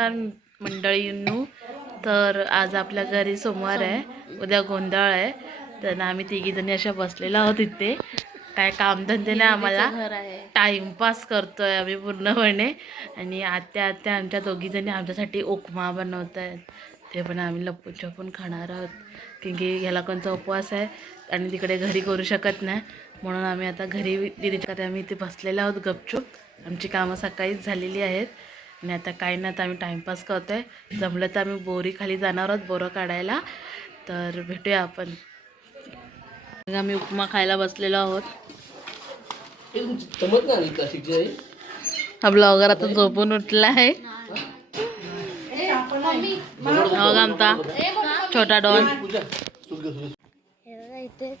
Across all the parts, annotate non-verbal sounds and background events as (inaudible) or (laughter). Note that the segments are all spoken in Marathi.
मंडळींनो. तर आज आपल्या घरी सोमवार आहे. उद्या गोंधळ आहे. तर आम्ही तिघी जणी अशा बसलेलो आहोत इथे. काय कामधंदे नाही आम्हाला. टाइमपास करतोय आम्ही पूर्णपणे. आणि आत्या आत्या आमच्या दोघी जणी आमच्यासाठी उपमा बनवत आहेत. ते पण आम्ही लपून छपून खाणार आहोत. कारण की ह्याला कोणचा उपवास आहे? आणि तिकडे घरी करू शकत नाही. म्हणून आम्ही आता घरी दिदीच्या आम्ही इथे बसलेलो आहोत गपचूप. आमची कामं सकाळीच झालेली आहेत. आणि आता काही नाही आता आम्ही टाईमपास करतोय. जमलं तर आम्ही बोरी खाली जाणार आहोत बोरं काढायला. तर भेटूया आपण. मग आम्ही उपमा खायला बसलेलो आहोत. हा ब्लॉगर आता झोपून उठला आहे आमचा छोटा डॉन. हे इथे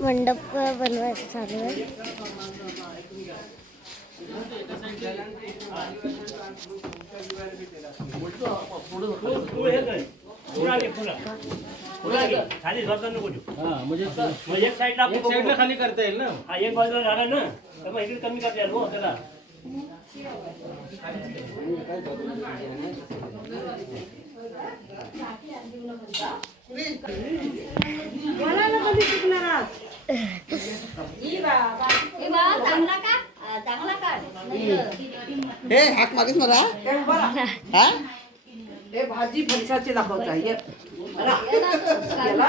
मंडप बनवायचं चालू आहे. खाली झोपता नको देऊ. मग एक साईडला एक साईडला खाली करता येईल ना हा एक बाजूला झाला ना तर मग इकडे कमी करता येईल हो त्याला हे हाक मागेच मला हा हे भाजी फणसाची दाखवत आहे ये. याला?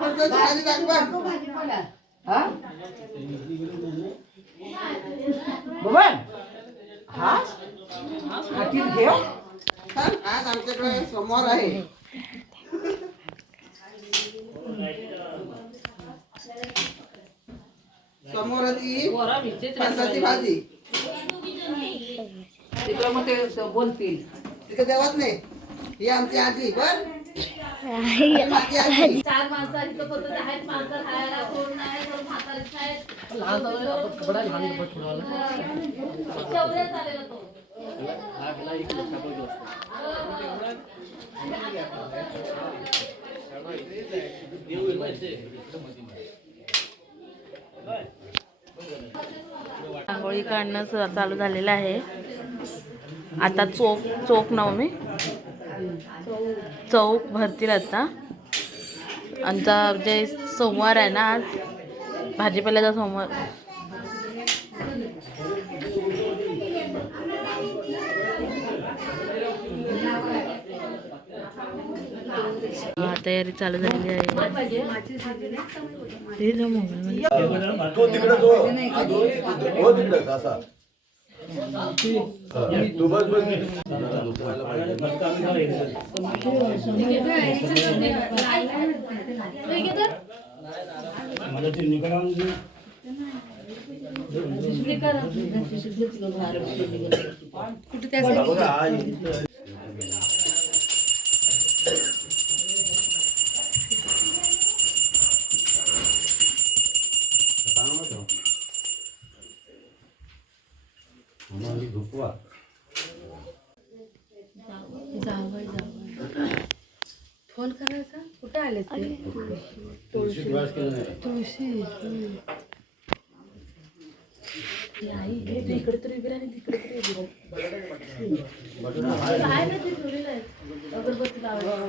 फणसाची भाजी दाखवा. हा? बबन हा हातीत घेऊ छान. आज आमच्याकडे सोमवार आहे समोराची फणसाची भाजी तिकडं मग ते बोलतील. तिथे देवत नाही. ही आमची आजी बर? माझी आजी. रांगोळी काढणं चालू झालेलं आहे. आता चोक चोक नवमी चौक भरतील आता. आमचा जे सोमवार आहे ना आज भाजीपाल्याचा सोमवार. तयारी चालू झालेली आहे. तो बस बस मला ते निघाला बघा फ़ोन करायचा कुठे आले ते तुळशी तुळशी आई। इकडे तरी उभी राहा तिकडे तरी उभी राहा. आहे ना ते ठेवलेलं आहे. अगरबत्ती लावायला.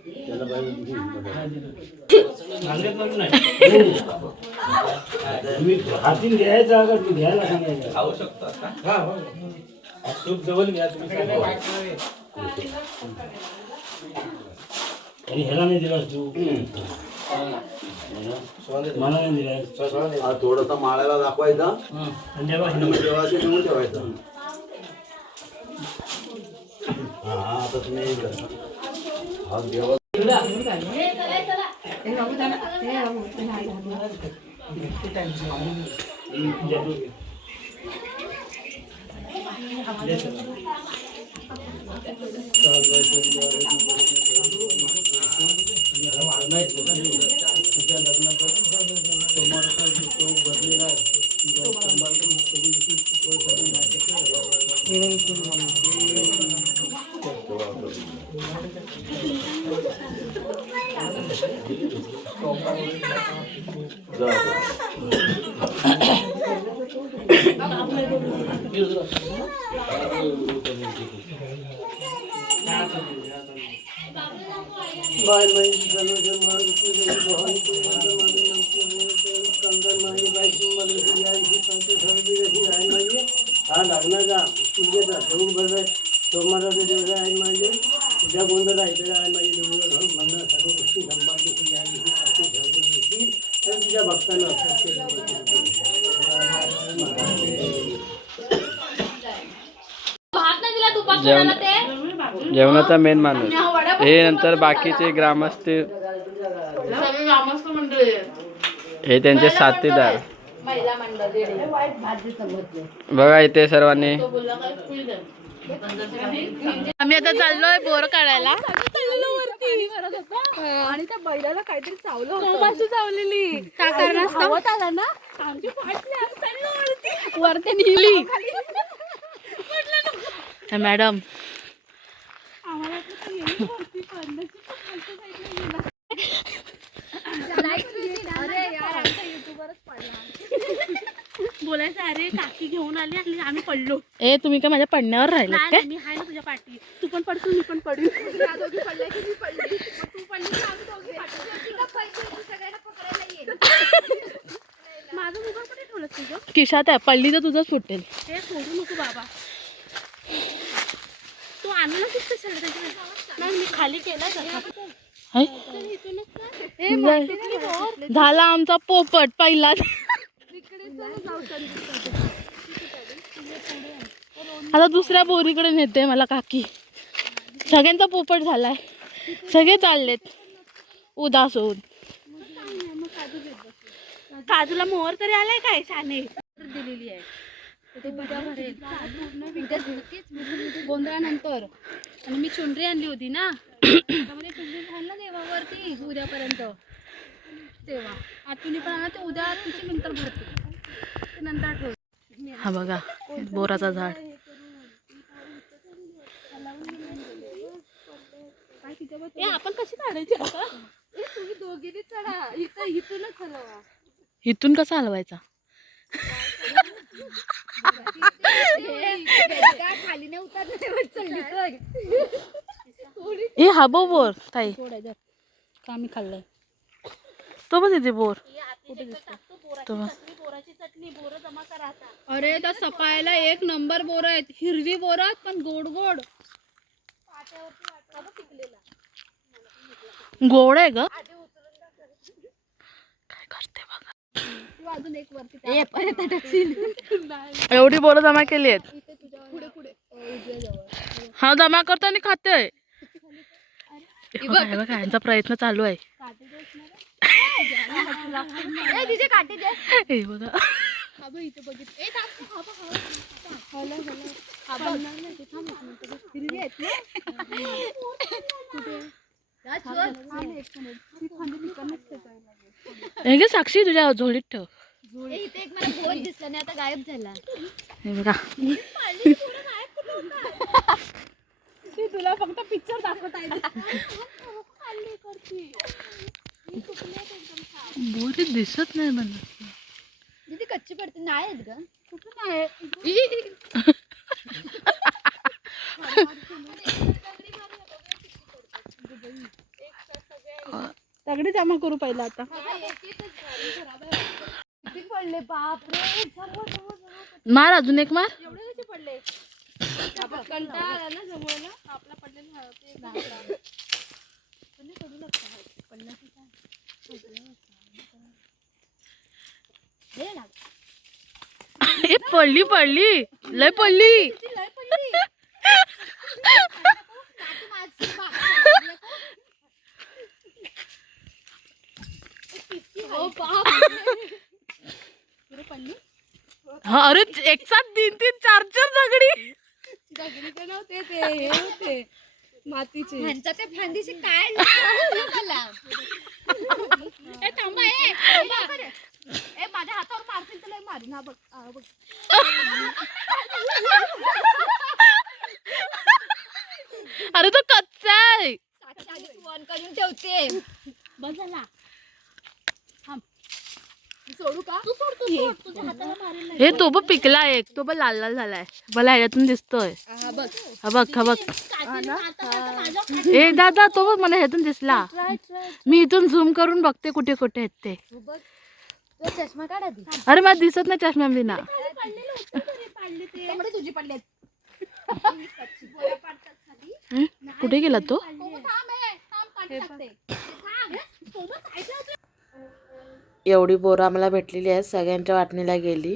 हातीन घ्यायचं अगर तू घ्यायला सांगायचं खाऊ शकता सूप जवळ घ्या तुम्ही ह्याला नाही दिलास तू मला नाही दिलास थोडासा माळ्याला दाखवायचा आणि जेव्हा ठेवायचा हा आता तुम्ही हा देवा हे बाबू जा ना. हे बाबू. हा लग्नाचा पूजेचा सगळं सोमवाराचा दिवस आहे माझे. उद्या गोंधळ आहे तर आहे माझे दिवस म्हणणं सर्व गोष्टी सांभाळली या दिवशी सासू सर्व येतील. आणि तुझ्या भक्तांना असतात ते जेवण जेवणाचा मेन माणूस. हे नंतर बाकीचे ग्रामस्थ. हे त्यांचे साथीदार. महिला मंडळ. बघा इथे सर्वांनी. आम्ही आता चाललोय बोर काढायला. आणि त्या बैलाला काहीतरी चावलं होतं. चावलेली. का कारण धावत आला ना? वरती. नेली मॅडम बोलायचं अरे काकी घेऊन आली आणि आम्ही पडलो. ए तुम्ही काय माझ्या पडण्यावर राहिले नाही, काय? नाही, मी आहे ना तुझ्या पाठी. तू पण पडतो मी पण पडू. (laughs) या दोघी पडल्या की मी पडली. मग तू पडली की आम्ही दोघी पडलो. (laughs) (laughs) माझं कुठे ठेवलं तुझं? किशात आहे पडली तर तुझंच फुटेल. ते सोडू नको बाबा. तू आणला की कशाला त्याच्या नाही मी खाली केला हाय? झाला आमचा पोपट पहिलाच. आता दुसऱ्या बोरीकडे नेते मला काकी. सगळ्यांचा पोपट झालाय. सगळे चाललेत. उदास होऊन. काजूला मोहर तरी आलाय काय? छाने दिलेली आहे. ते उद्या भरेल. गोंधळानंतर. आणि मी चुनरी आणली होती ना. घाल देवावरती उद्यापर्यंत. तेव्हा. आतून पण आणा ते उद्या तिची नंतर भरते हा बघा बोराचा झाड. आपण कशी काढायची आता? ए, तुम्ही दोघींनी चढा. इथं इथूनच हलवा. इथून कसा हलवायचा? ए हा बो बोर ताई. का मी खाल्लंय. तो पण तिथे बोर. तो बघ. अरे त्या सकाळला एक नंबर बोर आहेत. हिरवी बोर आहेत पण गोड गोड. गोड आहे ग. काय करते बघा. अजून एक वरती एवढी बोरं जमा केली आहेत. हा जमा करतो आणि खाते बघा. बघा, यांचा प्रयत्न चालू आहे. हे बघा. हा घे साक्षी तुझ्या झोळीत ठेव. इथे एक मला बोर दिसला नाही आता गायब झाला. हे बघा. ती तुला फक्त पिक्चर दाखवत आहे बोरी दिसत नाही मला. ती कच्ची पडते. नाही आहेत ग. कुठून आहे? तगडी जमा करू पहिला आता. मार अजून एक मार. कंटाळा आला ना जवळ आपला पडलेला हा, ते एक दाखवला. पण नाही पडू लागतं हा. पडण्याचं काय? हे ना. ए पडली पडली लय पडली ती लय पडली. काठी माझी मागं. ओ बाप पडली हा अरे एक साथ तीन तीन चार चार दगडी दगडीचे नव्हते ते? हे होते. मातीचे. ह्यांचं ते फांदीशी काय मला ए थांबा ए थांबा. ए माझ्या हातावर मारतील तुला मारीन. हा बघ हा बघ. अरे तो कच्चा आहे. फोन करून ठेवते. झाला मी सोडू का? तू सोड तू सोड. तुझ्या हाताला मारेल हे तो बघ पिकला एक. तो बघ लाल लाल झालाय. मला ह्याच्यातून दिसतोय. हा बघ. हा बघ हा माझ्या ए दादा तो बघ मला ह्यातून दिसला. मी इथून झूम करून बघते कुठे कुठे आहेत ते. तो चष्मा काढा ती अरे मला दिसत नाही चष्मा बिना. पाडले ते त्यामुळे तुझी पडले हं? कुठे गेला तो? थांब ए. थांब काठी लागते थांब. सोबत ऐकलं एवढी बोरं आम्हाला भेटलेली आहेत सगळ्यांच्या वाटणीला गेली.